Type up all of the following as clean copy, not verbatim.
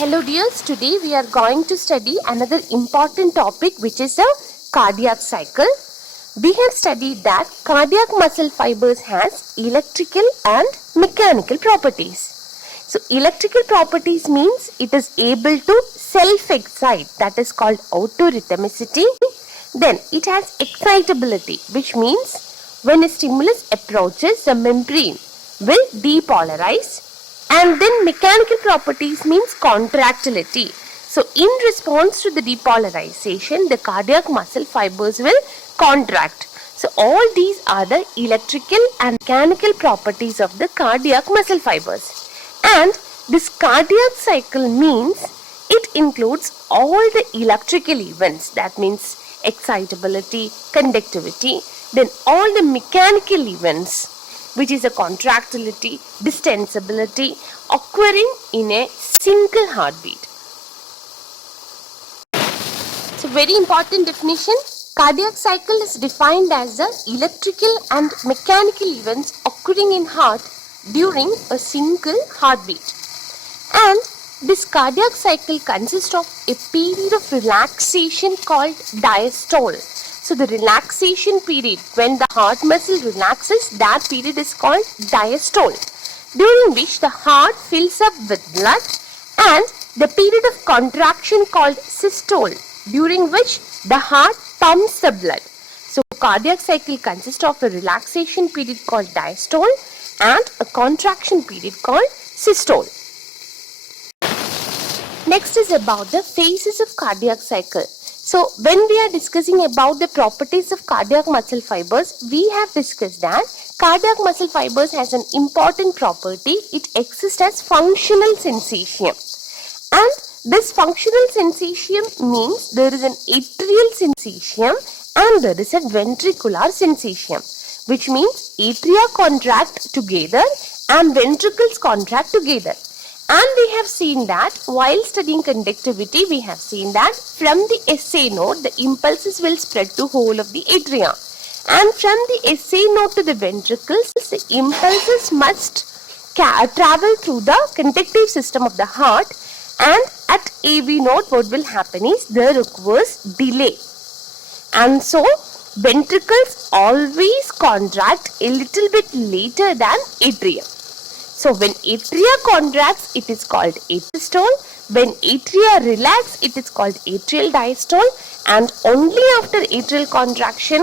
Hello dears, today we are going to study another important topic, which is the cardiac cycle. We have studied that cardiac muscle fibers has electrical and mechanical properties. So electrical properties means it is able to self-excite, that is called autorhythmicity. Then it has excitability, which means when a stimulus approaches, the membrane will depolarize. And then mechanical properties means contractility. So in response to the depolarization, the cardiac muscle fibers will contract. So all these are the electrical and mechanical properties of the cardiac muscle fibers. And this cardiac cycle means it includes all the electrical events, that means excitability, conductivity, then all the mechanical events, which is a contractility, distensibility occurring in a single heartbeat. So very important definition. Cardiac cycle is defined as the electrical and mechanical events occurring in heart during a single heartbeat. And this cardiac cycle consists of a period of relaxation called diastole. So the relaxation period, when the heart muscle relaxes, that period is called diastole, during which the heart fills up with blood, and the period of contraction called systole, during which the heart pumps the blood. So cardiac cycle consists of a relaxation period called diastole and a contraction period called systole. Next is about the phases of cardiac cycle. So when we are discussing about the properties of cardiac muscle fibers, we have discussed that cardiac muscle fibers has an important property. It exists as functional sensation. And this functional sensation means there is an atrial sensation and there is a ventricular sensation, which means atria contract together and ventricles contract together. And we have seen that while studying conductivity, we have seen that from the SA node, the impulses will spread to whole of the atria. And from the SA node to the ventricles, the impulses must travel through the conductive system of the heart. And at AV node, what will happen is there occurs delay. And so, ventricles always contract a little bit later than atria. So when atria contracts, it is called atrial. When atria relax, it is called atrial diastole. And only after atrial contraction,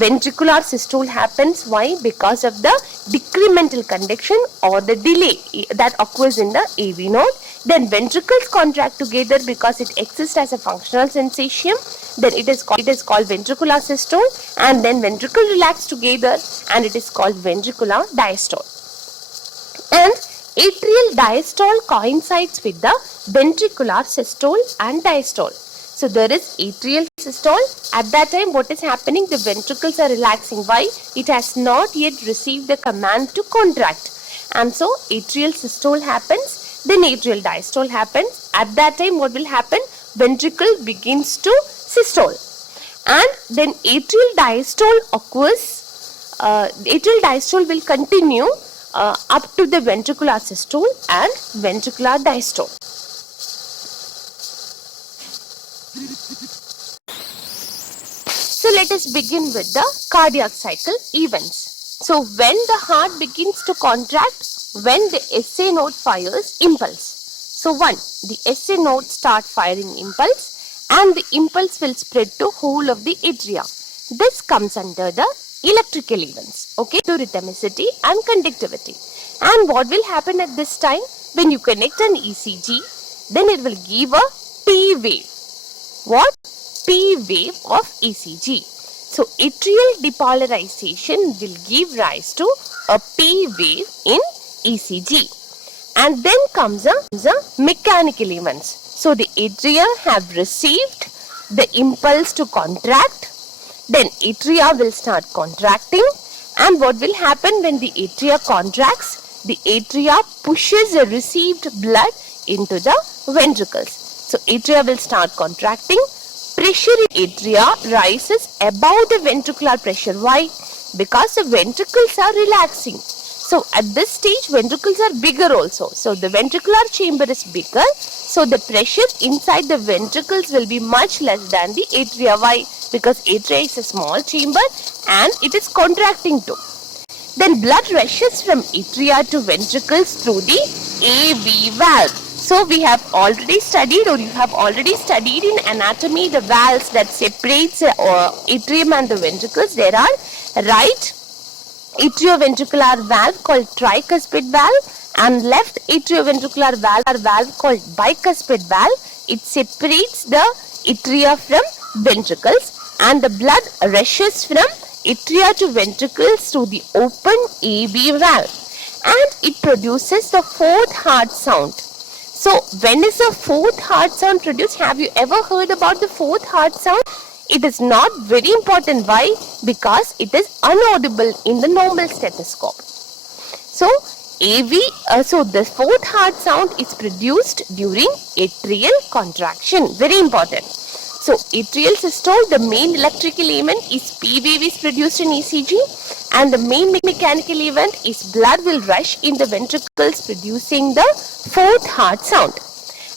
ventricular systole happens. Why? Because of the decremental conduction or the delay that occurs in the AV node. Then ventricles contract together because it exists as a functional sensation. Then it is called ventricular systole. And then ventricle relax together and it is called ventricular diastole. And atrial diastole coincides with the ventricular systole and diastole. So there is atrial systole. At that time, what is happening? The ventricles are relaxing. Why? It has not yet received the command to contract. And so atrial systole happens. Then atrial diastole happens. At that time, what will happen? Ventricle begins to systole. And then atrial diastole occurs. Atrial diastole will continue up to the ventricular systole and ventricular diastole. So let us begin with the cardiac cycle events. So when the heart begins to contract, when the SA node fires impulse. So 1. The SA node start firing impulse and the impulse will spread to whole of the atria. This comes under the electrical events, okay, to rhythmicity and conductivity. And what will happen at this time? When you connect an ECG, then it will give a P wave. What? P wave of ECG. So atrial depolarization will give rise to a P wave in ECG. And then comes a mechanical events. So the atria have received the impulse to contract. Then atria will start contracting, and what will happen when the atria contracts? The atria pushes the received blood into the ventricles. So atria will start contracting. Pressure in atria rises above the ventricular pressure. Why? Because the ventricles are relaxing. So at this stage, ventricles are bigger also. So the ventricular chamber is bigger. So the pressure inside the ventricles will be much less than the atria. Why? Because atria is a small chamber and it is contracting too. Then blood rushes from atria to ventricles through the AV valve. So we have already studied, or you have already studied in anatomy, the valves that separates atrium and the ventricles. There are right atrioventricular valve called tricuspid valve and left atrioventricular valve called bicuspid valve. It separates the atria from ventricles, and the blood rushes from atria to ventricles through the open AV valve, and it produces the fourth heart sound. So when is the fourth heart sound produced? Have you ever heard about the fourth heart sound? It is not very important. Why? Because it is inaudible in the normal stethoscope. So the fourth heart sound is produced during atrial contraction. Very important. So atrial systole, the main electrical event is P wave is produced in ECG, and the main mechanical event is blood will rush in the ventricles producing the fourth heart sound.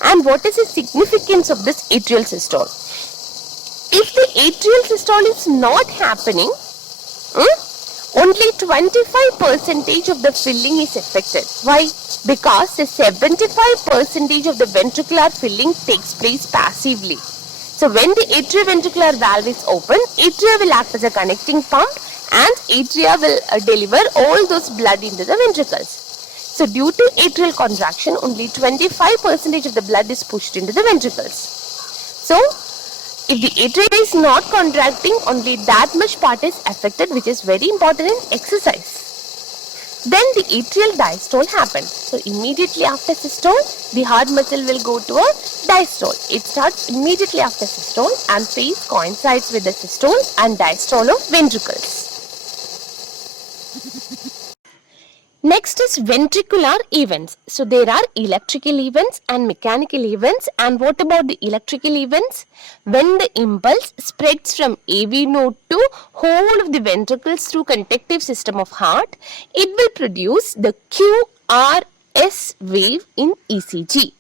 And what is the significance of this atrial systole? If the atrial systole is not happening, only 25% of the filling is affected. Why? Because the 75% of the ventricular filling takes place passively. So when the atrioventricular valve is open, atria will act as a connecting pump and atria will deliver all those blood into the ventricles. So due to atrial contraction, only 25% of the blood is pushed into the ventricles. So if the atria is not contracting, only that much part is affected, which is very important in exercise. Then the atrial diastole happens. So immediately after systole, the heart muscle will go to a diastole. It starts immediately after systole and phase coincides with the systole and diastole of ventricles. Next is ventricular events. So there are electrical events and mechanical events. And what about the electrical events? When the impulse spreads from AV node to whole of the ventricles through conductive system of heart, it will produce the QRS wave in ECG.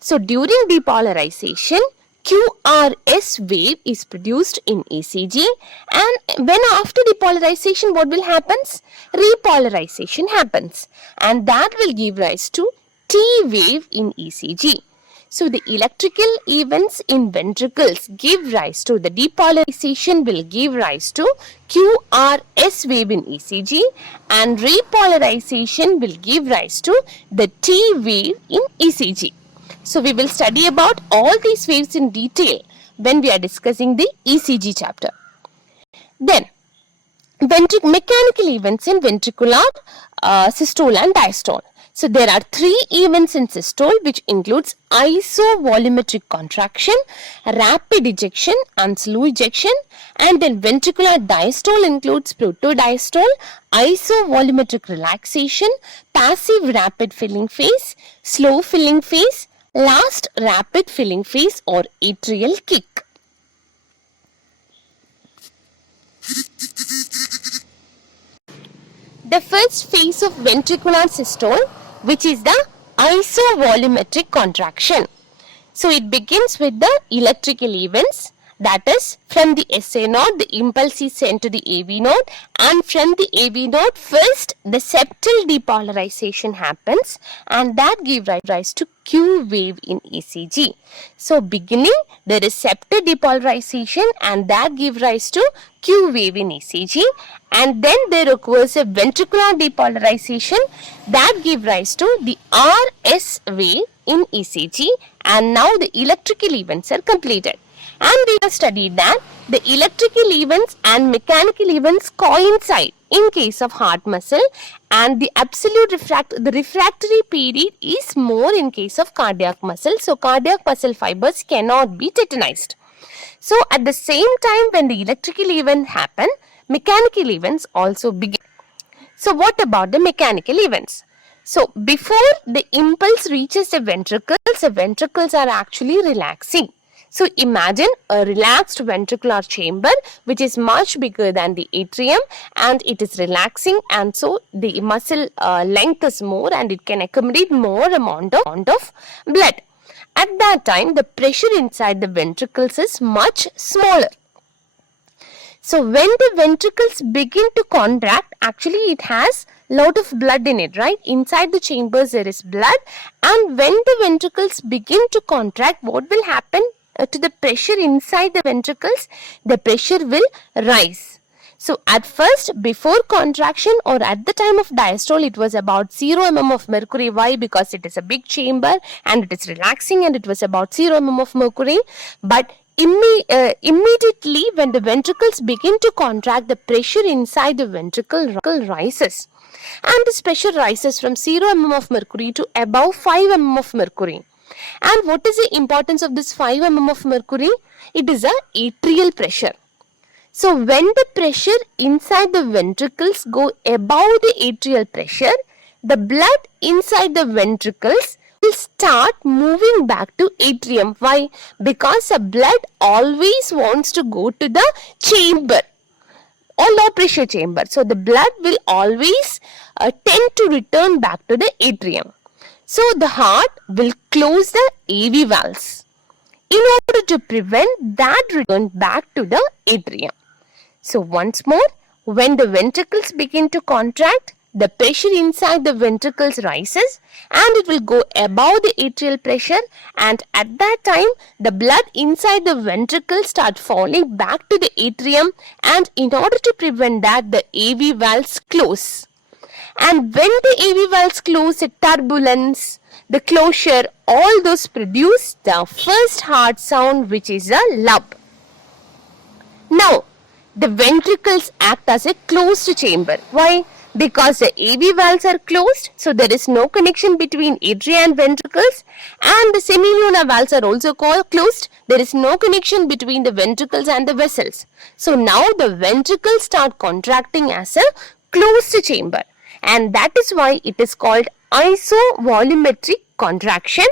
So during depolarization, QRS wave is produced in ECG, and when after depolarization, what will happen? Repolarization happens, and that will give rise to T wave in ECG. So the electrical events in ventricles give rise to, the depolarization will give rise to QRS wave in ECG, and repolarization will give rise to the T wave in ECG. So we will study about all these waves in detail when we are discussing the ECG chapter. Then mechanical events in ventricular systole and diastole. So there are three events in systole, which includes isovolumetric contraction, rapid ejection and slow ejection, and then ventricular diastole includes protodiastole, isovolumetric relaxation, passive rapid filling phase, slow filling phase, last rapid filling phase or atrial kick. The first phase of ventricular systole, which is the isovolumetric contraction. So it begins with the electrical events, that is from the SA node the impulse is sent to the AV node, and from the AV node first the septal depolarization happens, and that gives rise to Q wave in ECG. So beginning there is septal depolarization and that gives rise to Q wave in ECG, and then there occurs a ventricular depolarization that gives rise to the RS wave in ECG, and now the electrical events are completed. And we have studied that the electrical events and mechanical events coincide in case of heart muscle, and the absolute refractory period is more in case of cardiac muscle. So cardiac muscle fibers cannot be tetanized. So at the same time when the electrical event happen, mechanical events also begin. So what about the mechanical events? So before the impulse reaches the ventricles are actually relaxing. So imagine a relaxed ventricular chamber which is much bigger than the atrium, and it is relaxing, and so the muscle length is more and it can accommodate more amount of blood. At that time, the pressure inside the ventricles is much smaller. So when the ventricles begin to contract, actually it has lot of blood in it, right? Inside the chambers there is blood, and when the ventricles begin to contract, what will happen to the pressure inside the ventricles? The pressure will rise. So at first, before contraction or at the time of diastole, it was about 0 mm of mercury. Why? Because it is a big chamber and it is relaxing, and it was about 0 mm of mercury. But immediately when the ventricles begin to contract, the pressure inside the ventricle rises. And this pressure rises from 0 mm of mercury to above 5 mm of mercury. And what is the importance of this 5 mm of mercury? It is a atrial pressure. So when the pressure inside the ventricles go above the atrial pressure, the blood inside the ventricles will start moving back to atrium. Why? Because the blood always wants to go to the chamber or low pressure chamber. So the blood will always tend to return back to the atrium. So the heart will close the AV valves in order to prevent that return back to the atrium. So once more, when the ventricles begin to contract, the pressure inside the ventricles rises and it will go above the atrial pressure, and at that time the blood inside the ventricles start falling back to the atrium, and in order to prevent that, the AV valves close. And when the AV valves close, the turbulence, the closure, all those produce the first heart sound, which is a lub. Now, the ventricles act as a closed chamber. Why? Because the AV valves are closed, so there is no connection between atria and ventricles, and the semilunar valves are also closed. There is no connection between the ventricles and the vessels. So now the ventricles start contracting as a closed chamber, and that is why it is called isovolumetric contraction,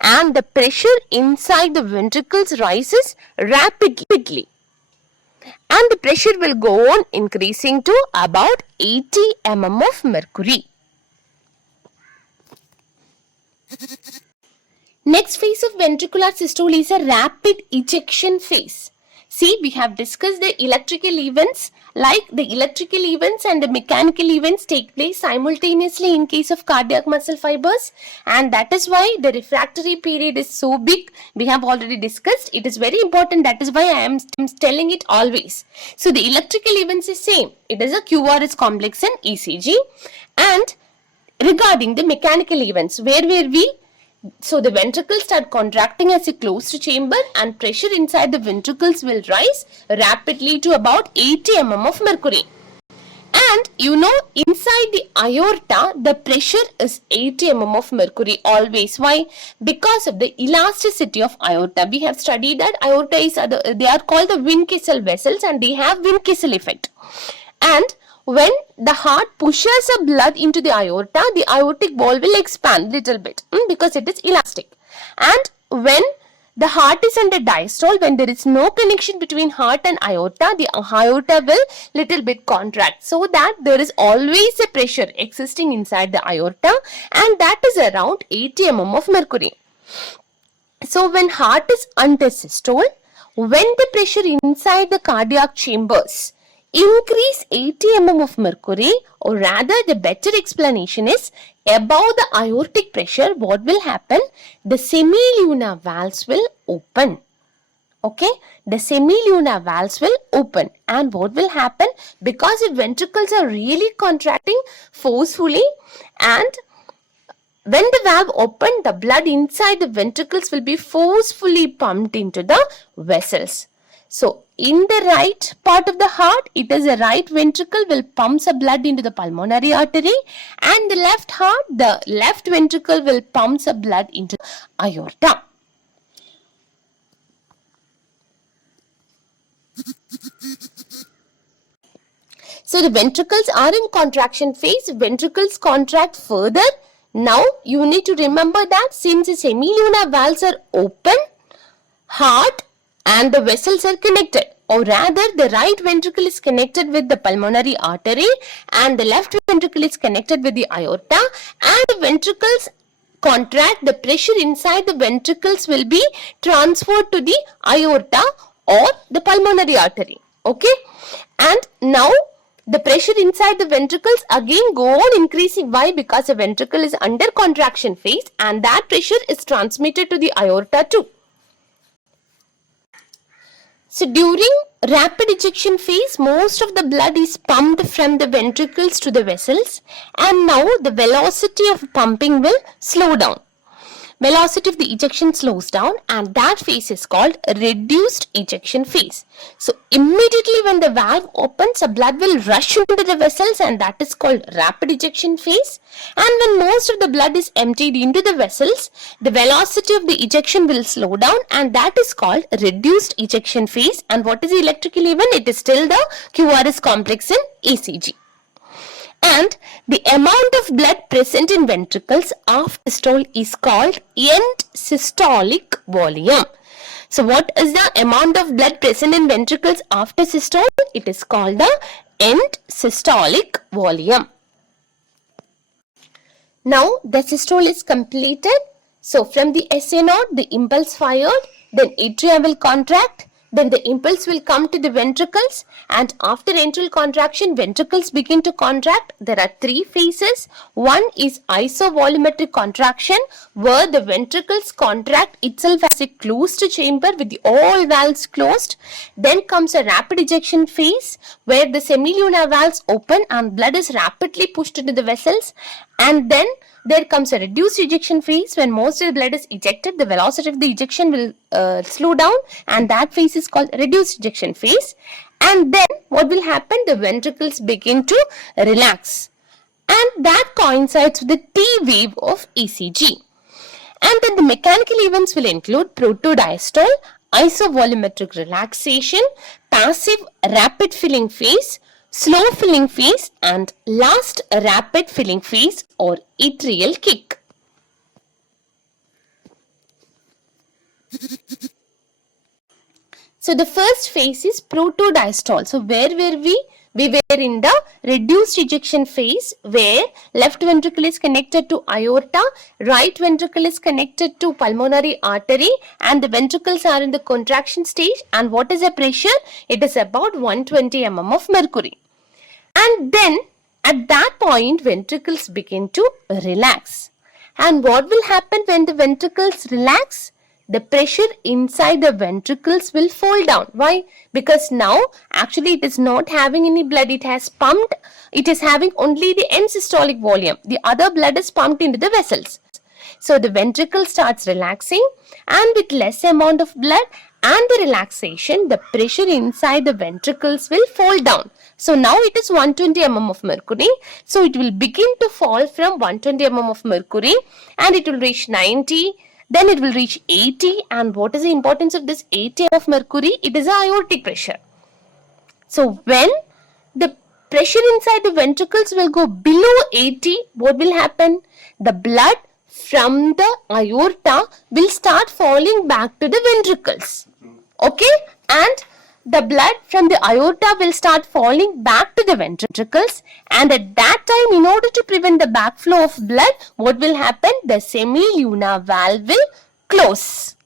and the pressure inside the ventricles rises rapidly. And the pressure will go on increasing to about 80 mm of mercury. Next phase of ventricular systole is a rapid ejection phase. See, we have discussed the electrical events, like the electrical events and the mechanical events take place simultaneously in case of cardiac muscle fibers, and that is why the refractory period is so big. We have already discussed. It is very important. That is why I am telling it always. So the electrical events is same. It is a QRS complex and ECG. And regarding the mechanical events, where were we? So the ventricles start contracting as a closed chamber, and pressure inside the ventricles will rise rapidly to about 80 mm of mercury. And you know, inside the aorta, the pressure is 80 mm of mercury always. Why? Because of the elasticity of aorta. We have studied that aorta is, they are called the Wien-Kessel vessels, and they have Wien-Kessel effect. And when the heart pushes a blood into the aorta, the aortic wall will expand little bit because it is elastic. And when the heart is under diastole, when there is no connection between heart and aorta, the aorta will little bit contract, so that there is always a pressure existing inside the aorta, and that is around 80 mm of mercury. So when heart is under systole, when the pressure inside the cardiac chambers increase 80 mm of mercury, or rather the better explanation is above the aortic pressure, what will happen? The semilunar valves will open. Okay, the semilunar valves will open, and what will happen? Because the ventricles are really contracting forcefully, and when the valve open, the blood inside the ventricles will be forcefully pumped into the vessels. So, in the right part of the heart, it is the right ventricle will pump the blood into the pulmonary artery, and the left heart, the left ventricle will pump the blood into the aorta. So, the ventricles are in contraction phase. Ventricles contract further. Now, you need to remember that since the semilunar valves are open, heart and the vessels are connected, or rather the right ventricle is connected with the pulmonary artery and the left ventricle is connected with the aorta, and the ventricles contract, the pressure inside the ventricles will be transferred to the aorta or the pulmonary artery. Okay, and now the pressure inside the ventricles again go on increasing. Why? Because the ventricle is under contraction phase and that pressure is transmitted to the aorta too. So during rapid ejection phase, most of the blood is pumped from the ventricles to the vessels, and now the velocity of pumping will slow down. Velocity of the ejection slows down, and that phase is called reduced ejection phase. So immediately when the valve opens, the blood will rush into the vessels, and that is called rapid ejection phase. And when most of the blood is emptied into the vessels, the velocity of the ejection will slow down, and that is called reduced ejection phase. And what is the electrical event? It is still the QRS complex in ECG. And the amount of blood present in ventricles after systole is called end systolic volume. So what is the amount of blood present in ventricles after systole? It is called the end systolic volume. Now the systole is completed. So from the SA node, the impulse fired, then atria will contract, then the impulse will come to the ventricles, and after atrial contraction, ventricles begin to contract. There are three phases. One is isovolumetric contraction, where the ventricles contract itself as a closed chamber with all valves closed. Then comes a rapid ejection phase, where the semilunar valves open and blood is rapidly pushed into the vessels. And then there comes a reduced ejection phase. When most of the blood is ejected, the velocity of the ejection will slow down, and that phase is called reduced ejection phase. And then what will happen? The ventricles begin to relax, and that coincides with the T wave of ECG. And then the mechanical events will include protodiastole, isovolumetric relaxation, passive rapid filling phase, slow filling phase, and last rapid filling phase or atrial kick. So the first phase is protodiastole. So where were we? We were in the reduced ejection phase, where left ventricle is connected to aorta, right ventricle is connected to pulmonary artery, and the ventricles are in the contraction stage. And what is the pressure? It is about 120 mm of mercury. And then at that point, ventricles begin to relax. And what will happen when the ventricles relax? The pressure inside the ventricles will fall down. Why? Because now actually it is not having any blood. It has pumped. It is having only the end systolic volume. The other blood is pumped into the vessels. So the ventricle starts relaxing, and with less amount of blood and the relaxation, the pressure inside the ventricles will fall down. So now it is 120 mm of mercury. So it will begin to fall from 120 mm of mercury, and it will reach 90. Then it will reach 80. And what is the importance of this 80 of mercury? It is a aortic pressure. So when the pressure inside the ventricles will go below 80, what will happen? The blood from the aorta will start falling back to the ventricles. Okay? And the blood from the aorta will start falling back to the ventricles, and at that time, in order to prevent the backflow of blood, what will happen? The semilunar valve will close.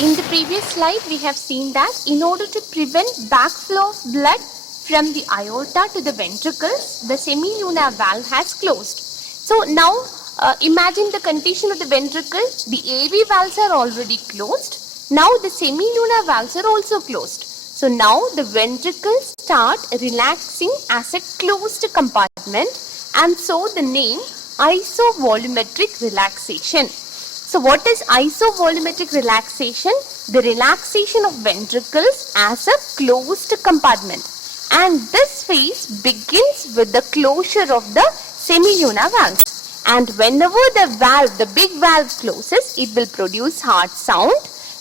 In the previous slide, we have seen that in order to prevent backflow of blood from the aorta to the ventricles, the semilunar valve has closed. So now, imagine the condition of the ventricle. The AV valves are already closed. Now the semilunar valves are also closed. So now the ventricles start relaxing as a closed compartment, and so the name isovolumetric relaxation. So what is isovolumetric relaxation? The relaxation of ventricles as a closed compartment. And this phase begins with the closure of the semilunar valves. And whenever the valve, the big valve closes, it will produce heart sound.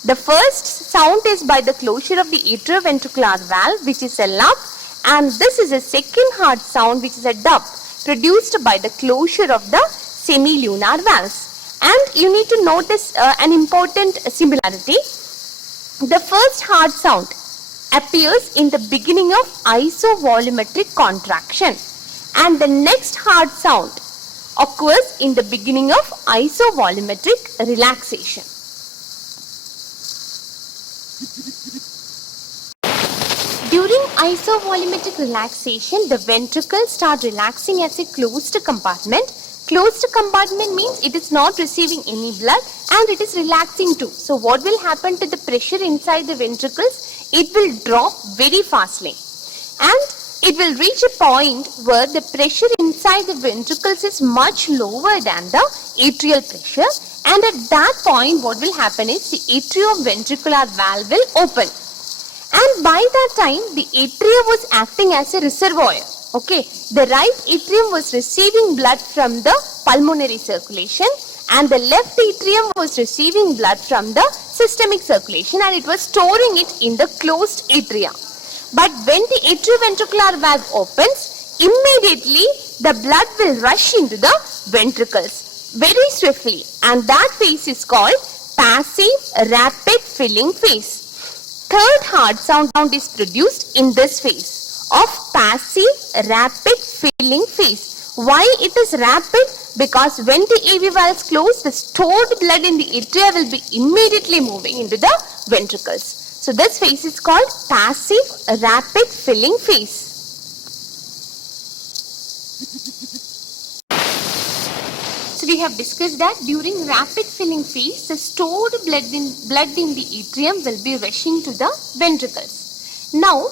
The first sound is by the closure of the atrioventricular valve, which is a lup, and this is a second heart sound, which is a dub. produced by the closure of the semilunar valves. And you need to notice an important similarity. The first heart sound appears in the beginning of isovolumetric contraction, and the next heart sound occurs in the beginning of isovolumetric relaxation. During isovolumetric relaxation, the ventricles start relaxing as a closed compartment. Closed compartment means it is not receiving any blood and it is relaxing too. So what will happen to the pressure inside the ventricles? It will drop very fastly, and it will reach a point where the pressure inside the ventricles is much lower than the atrial pressure, and at that point what will happen is the atrioventricular valve will open. And by that time, the atria was acting as a reservoir. Okay, the right atrium was receiving blood from the pulmonary circulation, and the left atrium was receiving blood from the systemic circulation, and it was storing it in the closed atria. But when the atrioventricular valve opens, immediately the blood will rush into the ventricles very swiftly, and that phase is called passive rapid filling phase. Third heart sound is produced in this phase of passive rapid filling phase. Why it is rapid? Because when the AV valves close, the stored blood in the atria will be immediately moving into the ventricles. So this phase is called passive rapid filling phase. So we have discussed that during rapid filling phase, the stored blood in the atrium will be rushing to the ventricles. Now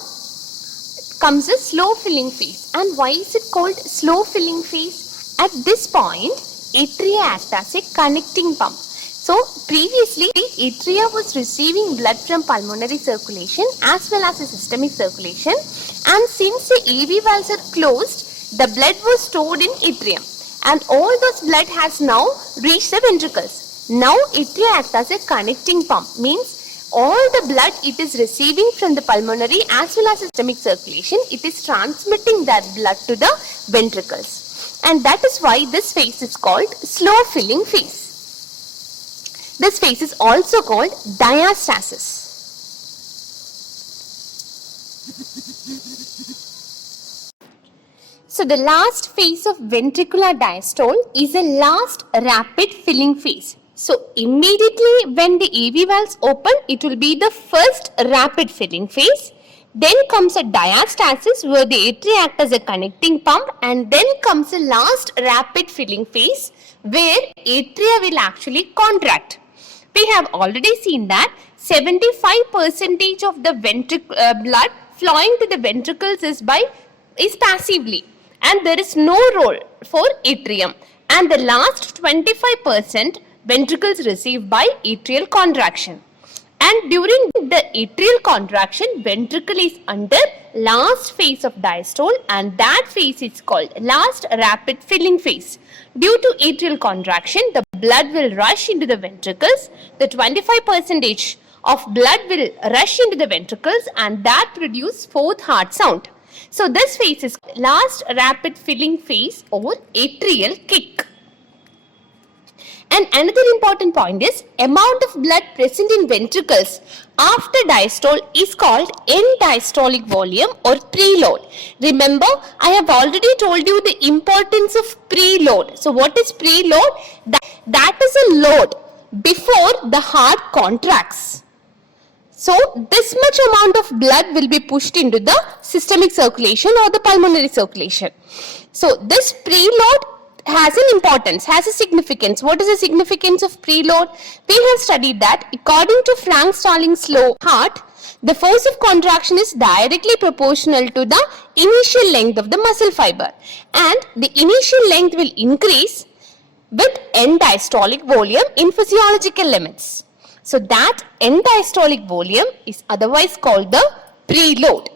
comes a slow filling phase. And why is it called slow filling phase? At this point, atria act as a connecting pump. So previously, atria was receiving blood from pulmonary circulation as well as the systemic circulation, and since the AV valves are closed, the blood was stored in atrium, and all those blood has now reached the ventricles. Now atria act as a connecting pump, means all the blood it is receiving from the pulmonary as well as systemic circulation, it is transmitting that blood to the ventricles, and that is why this phase is called slow filling phase. This phase is also called diastasis. So the last phase of ventricular diastole is a last rapid filling phase. So immediately when the AV valves open, it will be the first rapid filling phase. Then comes a diastasis where the atria act as a connecting pump, and then comes a last rapid filling phase where atria will actually contract. We have already seen that 75% of the blood flowing to the ventricles is passively, and there is no role for atrium, and the last 25% ventricles receive by atrial contraction. And during the atrial contraction, ventricle is under last phase of diastole, and that phase is called last rapid filling phase. Due to atrial contraction, the blood will rush into the ventricles. The 25% of blood will rush into the ventricles, and that produce fourth heart sound. So this phase is last rapid filling phase or atrial kick. And another important point is amount of blood present in ventricles after diastole is called end diastolic volume or preload. Remember, I have already told you the importance of preload. So what is preload? That is a load before the heart contracts. So this much amount of blood will be pushed into the systemic circulation or the pulmonary circulation. So this preload has an importance, has a significance. What is the significance of preload? We have studied that according to Frank-Starling's law heart, the force of contraction is directly proportional to the initial length of the muscle fiber, and the initial length will increase with end diastolic volume in physiological limits. So that end diastolic volume is otherwise called the preload.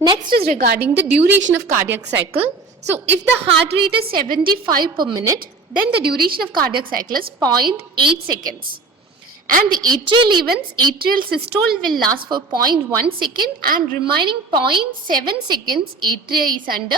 Next is regarding the duration of cardiac cycle. So if the heart rate is 75 per minute, then the duration of cardiac cycle is 0.8 seconds. And the atrial events, atrial systole will last for 0.1 second and remaining 0.7 seconds atria is under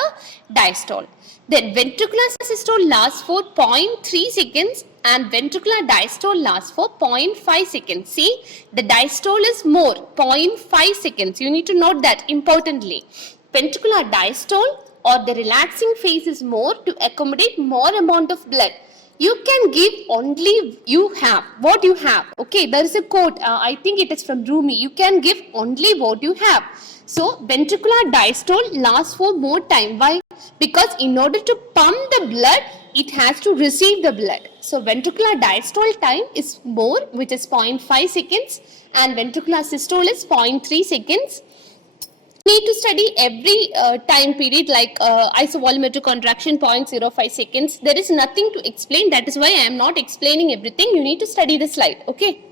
diastole. Then ventricular systole lasts for 0.3 seconds and ventricular diastole lasts for 0.5 seconds. See, the diastole is more, 0.5 seconds. You need to note that importantly. Ventricular diastole or the relaxing phase is more to accommodate more amount of blood. You can give only what you have. Okay, there is a quote, I think it is from Rumi. You can give only what you have. So, ventricular diastole lasts for more time. Why? Because in order to pump the blood, it has to receive the blood. So, ventricular diastole time is more, which is 0.5 seconds, and ventricular systole is 0.3 seconds. Need to study every time period like isovolumetric contraction 0.05 seconds. There is nothing to explain. That is why I am not explaining everything. You need to study the slide. Okay.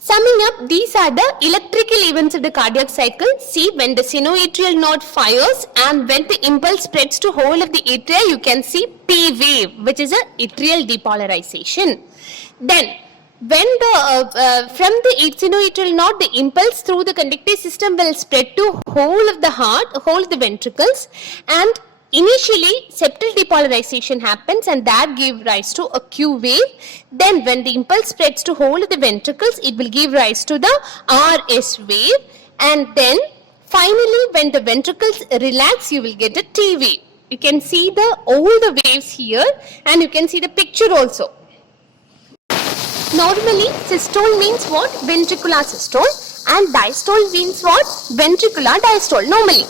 Summing up, these are the electrical events of the cardiac cycle. See, when the sinoatrial node fires and when the impulse spreads to whole of the atria, you can see P wave, which is a atrial depolarization. Then, when from the sinoatrial node, the impulse through the conductive system will spread to whole of the heart, whole of the ventricles, and initially septal depolarization happens and that gives rise to a Q wave. Then when the impulse spreads to whole of the ventricles, it will give rise to the RS wave, and then finally when the ventricles relax, you will get a T wave. You can see all the waves here and you can see the picture also. Normally, systole means what? Ventricular systole, and diastole means what? Ventricular diastole normally.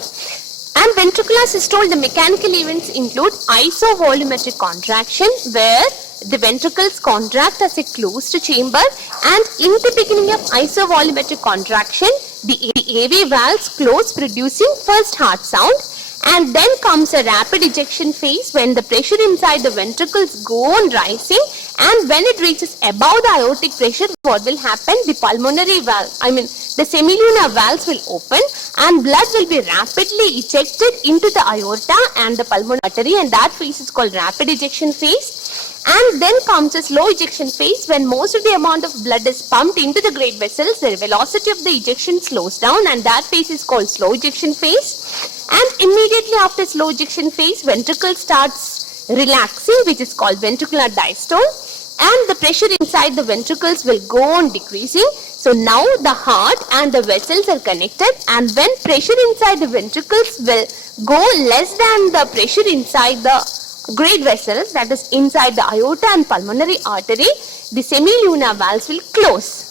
And ventricular systole, the mechanical events include isovolumetric contraction, where the ventricles contract as a closed chamber, and in the beginning of isovolumetric contraction, the AV valves close, producing first heart sound. And then comes a rapid ejection phase when the pressure inside the ventricles go on rising, and when it reaches above the aortic pressure, what will happen? The pulmonary valve, the semilunar valves will open and blood will be rapidly ejected into the aorta and the pulmonary artery, and that phase is called rapid ejection phase. And then comes a slow ejection phase when most of the amount of blood is pumped into the great vessels, the velocity of the ejection slows down, and that phase is called slow ejection phase. And immediately after slow ejection phase, ventricle starts relaxing, which is called ventricular diastole, and the pressure inside the ventricles will go on decreasing. So now the heart and the vessels are connected, and when pressure inside the ventricles will go less than the pressure inside the great vessels, that is inside the aorta and pulmonary artery, the semilunar valves will close.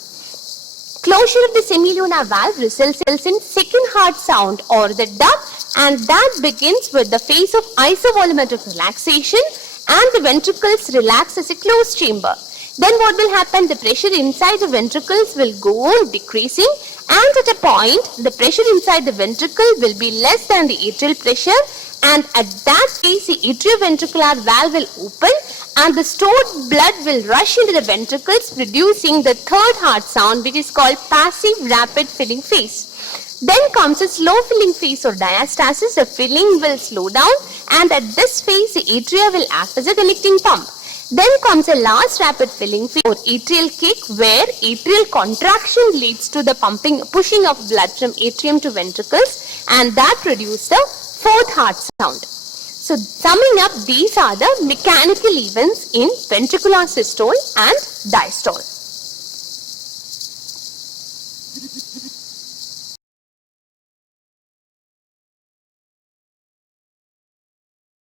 Closure of the semilunar valve results in second heart sound or the dub, and that begins with the phase of isovolumetric relaxation and the ventricles relax as a closed chamber. Then what will happen? The pressure inside the ventricles will go on decreasing, and at a point the pressure inside the ventricle will be less than the atrial pressure, and at that phase the atrioventricular valve will open and the stored blood will rush into the ventricles, producing the third heart sound, which is called passive rapid filling phase. Then comes a slow filling phase or diastasis. The filling will slow down, and at this phase the atria will act as a connecting pump. Then comes a last rapid filling phase or atrial kick, where atrial contraction leads to the pushing of blood from atrium to ventricles, and that produces the fourth heart sound. So summing up, these are the mechanical events in ventricular systole and diastole.